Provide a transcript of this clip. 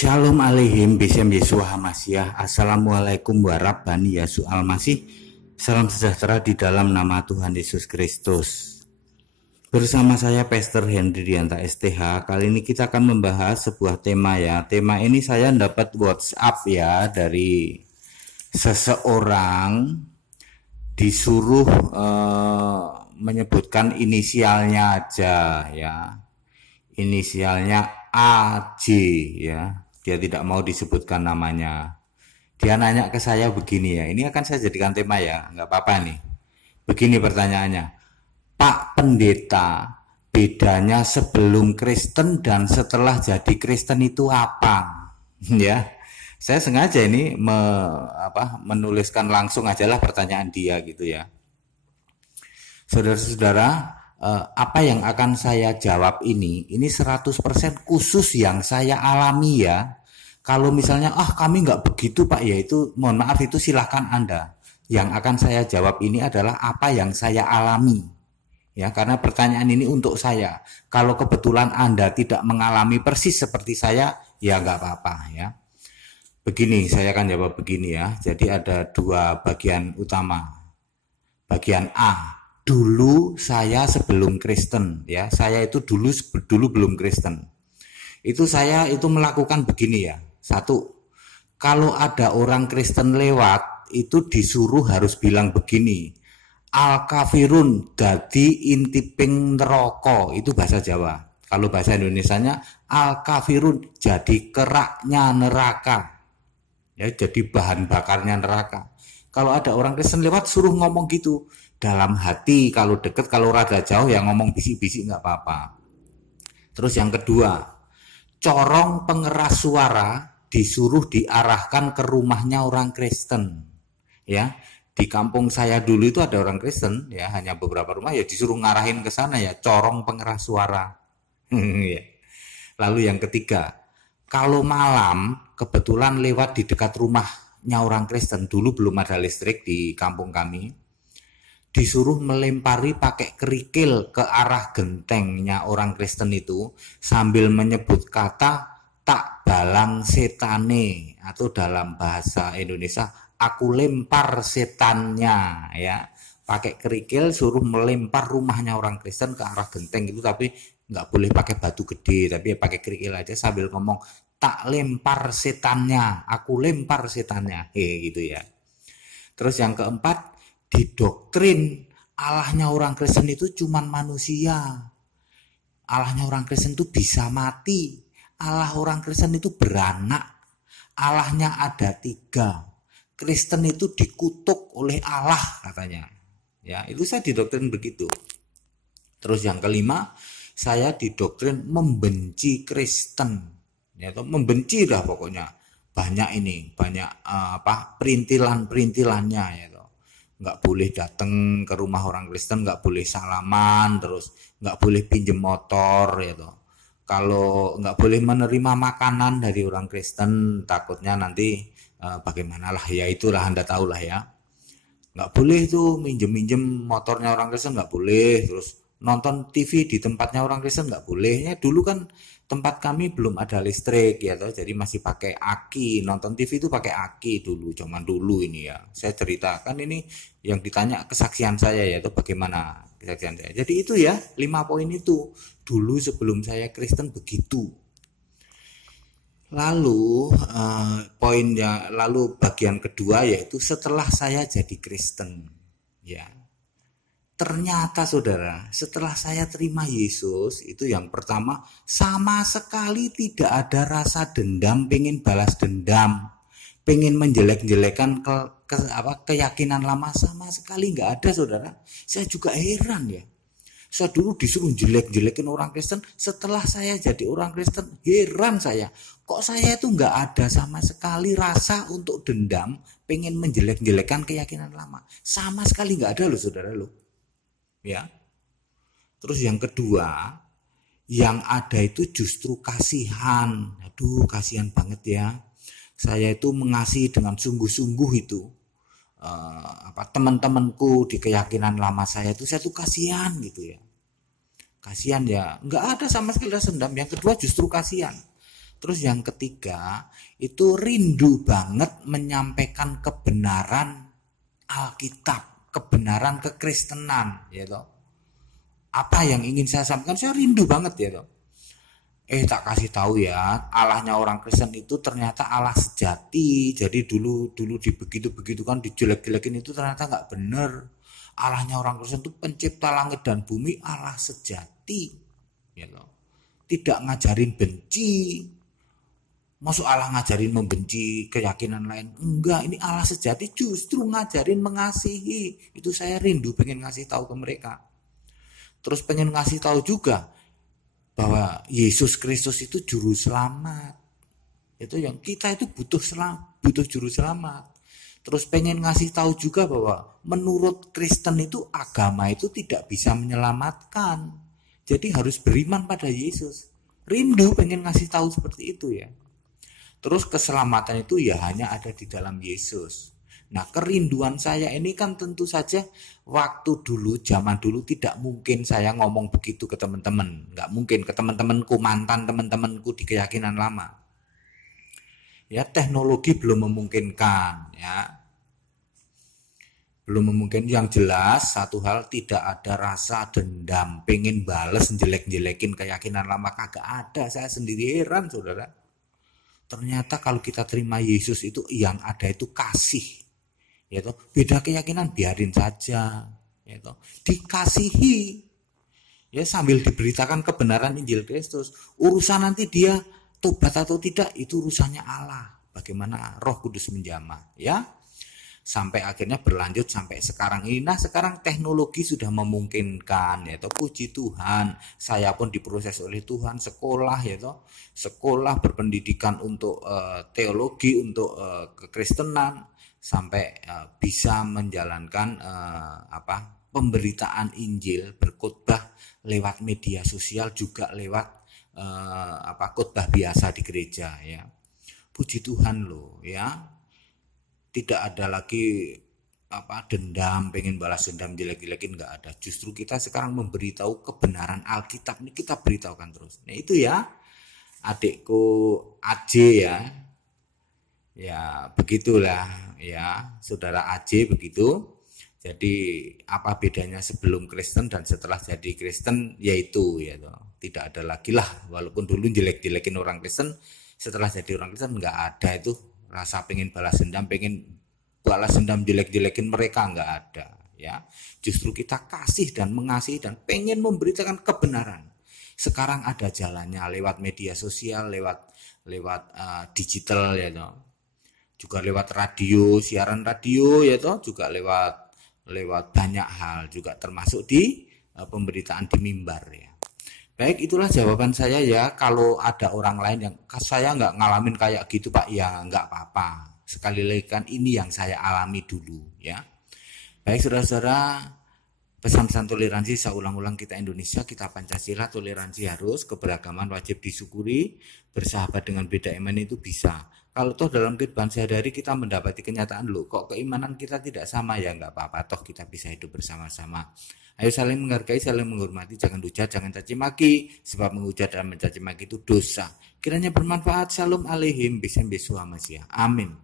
Shalom aleihim bisem Yesua Hamasyah. Assalamualaikum warahmatullahi Yesua Masih. Salam sejahtera di dalam nama Tuhan Yesus Kristus. Bersama saya Pastor Hendrianta STH. Kali ini kita akan membahas sebuah tema ya. Tema ini saya dapat WhatsApp ya dari seseorang, disuruh menyebutkan inisialnya aja ya. Inisialnya AJ ya. Dia tidak mau disebutkan namanya. Dia nanya ke saya begini ya. Ini akan saya jadikan tema ya. Nggak apa-apa nih. Begini pertanyaannya. Pak Pendeta, bedanya sebelum Kristen dan setelah jadi Kristen itu apa? Ya. Saya sengaja ini menuliskan langsung aja lah pertanyaan dia gitu ya. Saudara-saudara, apa yang akan saya jawab ini 100% khusus yang saya alami ya. Kalau misalnya kami nggak begitu Pak ya, itu mohon maaf, itu silahkan Anda. Yang akan saya jawab ini adalah apa yang saya alami ya, karena pertanyaan ini untuk saya. Kalau kebetulan Anda tidak mengalami persis seperti saya, ya nggak apa-apa ya. Begini, saya akan jawab begini ya. Jadi ada dua bagian utama. Bagian A, dulu saya sebelum Kristen ya, saya itu dulu belum Kristen. Itu saya itu melakukan begini ya. Satu, kalau ada orang Kristen lewat itu disuruh harus bilang begini, al kafirun dadi intiping neraka, itu bahasa Jawa. Kalau bahasa Indonesianya al kafirun jadi keraknya neraka. Ya, jadi bahan bakarnya neraka. Kalau ada orang Kristen lewat suruh ngomong gitu. Dalam hati, kalau deket, kalau rada jauh ya ngomong bisik-bisik nggak apa-apa. Terus yang kedua, corong pengeras suara disuruh diarahkan ke rumahnya orang Kristen. Ya, di kampung saya dulu itu ada orang Kristen, ya hanya beberapa rumah, ya disuruh ngarahin ke sana ya, corong pengeras suara. Lalu yang ketiga, kalau malam kebetulan lewat di dekat rumahnya orang Kristen, dulu belum ada listrik di kampung kami, disuruh melempari pakai kerikil ke arah gentengnya orang Kristen itu sambil menyebut kata tak balang setane, atau dalam bahasa Indonesia aku lempar setannya ya. Pakai kerikil suruh melempar rumahnya orang Kristen ke arah genteng itu, tapi nggak boleh pakai batu gede, tapi pakai kerikil aja sambil ngomong tak lempar setannya, aku lempar setannya, gitu ya. Terus yang keempat, didoktrin Allahnya orang Kristen itu cuman manusia. Allahnya orang Kristen itu bisa mati. Allah orang Kristen itu beranak. Allahnya ada 3. Kristen itu dikutuk oleh Allah katanya. Ya, itu saya didoktrin begitu. Terus yang kelima, saya didoktrin membenci Kristen. Ya, atau membenci dah pokoknya. Banyak perintilan-perintilannya ya. Nggak boleh datang ke rumah orang Kristen, nggak boleh salaman, terus nggak boleh pinjem motor ya toh. Kalau nggak boleh menerima makanan dari orang Kristen, takutnya nanti bagaimana lah ya, itulah Anda tahu lah ya. Nggak boleh tuh minjem motornya orang Kristen, nggak boleh. Terus nonton TV di tempatnya orang Kristen nggak boleh ya. Dulu kan tempat kami belum ada listrik ya toh, jadi masih pakai aki. Nonton TV itu pakai aki dulu, zaman dulu ini ya. Saya ceritakan ini yang ditanya kesaksian saya ya, itu bagaimana kesaksian saya. Jadi itu ya 5 poin itu. Dulu sebelum saya Kristen begitu. Lalu bagian kedua yaitu setelah saya jadi Kristen ya. Ternyata saudara, setelah saya terima Yesus, itu yang pertama, sama sekali tidak ada rasa dendam, pengen balas dendam, pengen menjelek-jelekan keyakinan lama, sama sekali nggak ada saudara. Saya juga heran ya. Saya dulu disuruh jelek-jelekin orang Kristen, setelah saya jadi orang Kristen, heran saya. Kok saya itu nggak ada sama sekali rasa untuk dendam, pengen menjelek-jelekan keyakinan lama. Sama sekali nggak ada loh saudara loh. Ya. Terus yang kedua, yang ada itu justru kasihan. Aduh, kasihan banget ya. Saya itu mengasihi dengan sungguh-sungguh itu. Teman-temanku di keyakinan lama saya tuh kasihan gitu ya. Kasihan ya, nggak ada sama sekali rasa dendam. Yang kedua justru kasihan. Terus yang ketiga, itu rindu banget menyampaikan kebenaran Alkitab, kebenaran kekristenan, ya toh. Apa yang ingin saya sampaikan, saya rindu banget ya toh. Tak kasih tahu ya, Allahnya orang Kristen itu ternyata Allah sejati. Jadi dulu dibegitu-begitu kan, dijelek-jelekin itu ternyata nggak bener. Allahnya orang Kristen itu pencipta langit dan bumi, Allah sejati. Ya loh. Tidak ngajarin benci. Masuk Allah ngajarin membenci keyakinan lain? Enggak, ini Allah sejati justru ngajarin mengasihi. Itu saya rindu pengen ngasih tahu ke mereka. Terus pengen ngasih tahu juga bahwa Yesus Kristus itu juru selamat. Itu yang kita itu butuh juru selamat. Terus pengen ngasih tahu juga bahwa menurut Kristen itu agama itu tidak bisa menyelamatkan. Jadi harus beriman pada Yesus. Rindu pengen ngasih tahu seperti itu ya. Terus keselamatan itu ya hanya ada di dalam Yesus. Nah, kerinduan saya ini kan tentu saja waktu dulu, zaman dulu tidak mungkin saya ngomong begitu ke teman-teman. Nggak mungkin ke teman-temanku, mantan teman-temanku di keyakinan lama. Ya, teknologi belum memungkinkan ya. Belum memungkinkan. Yang jelas satu hal, tidak ada rasa dendam, pengen bales jelek-jelekin keyakinan lama, kagak ada. Saya sendiri heran, saudara. Ternyata kalau kita terima Yesus itu yang ada itu kasih. Ya toh, beda keyakinan biarin saja, ya toh, dikasihi, ya sambil diberitakan kebenaran Injil Kristus. Urusan nanti dia tobat atau tidak itu urusannya Allah. Bagaimana Roh Kudus menjamah, ya. Sampai akhirnya berlanjut sampai sekarang ini. Nah, sekarang teknologi sudah memungkinkan, ya toh, puji Tuhan. Saya pun diproses oleh Tuhan, sekolah, ya toh, sekolah berpendidikan untuk teologi, untuk kekristenan, sampai bisa menjalankan pemberitaan Injil, berkhotbah lewat media sosial, juga lewat khotbah biasa di gereja ya. Puji Tuhan loh ya. Tidak ada lagi dendam, pengen balas dendam, jelek-jelekin, nggak ada. Justru kita sekarang memberitahu kebenaran Alkitab ini, kita beritahukan terus. Nah itu ya, adikku AJ ya. Ya begitulah ya, saudara AJ begitu. Jadi apa bedanya sebelum Kristen dan setelah jadi Kristen, yaitu ya toh. Tidak ada lagi lah, walaupun dulu jelek-jelekin orang Kristen, setelah jadi orang Kristen nggak ada itu rasa pengen balas dendam jelek-jelekin mereka, nggak ada ya. Justru kita kasih dan mengasihi dan pengen memberitakan kebenaran. Sekarang ada jalannya lewat media sosial, lewat digital ya toh. Juga lewat radio, siaran radio ya toh, juga lewat banyak hal, juga termasuk di pemberitaan di mimbar ya. Baik, itulah jawaban saya ya. Kalau ada orang lain yang saya nggak ngalamin kayak gitu Pak, ya nggak apa-apa. Sekali lagi kan ini yang saya alami dulu ya. Baik saudara-saudara, pesan-pesan toleransi saya ulang-ulang, kita Indonesia, kita Pancasila, toleransi harus, keberagaman wajib disyukuri, bersahabat dengan beda iman itu bisa. Kalau toh dalam kehidupan sehari-hari kita mendapati kenyataan loh kok keimanan kita tidak sama, ya nggak apa-apa, toh kita bisa hidup bersama-sama. Ayo saling menghargai, saling menghormati, jangan hujat, jangan caci maki, sebab menghujat dan mencaci maki itu dosa. Kiranya bermanfaat. Shalom aleihim, bisem besu Amin.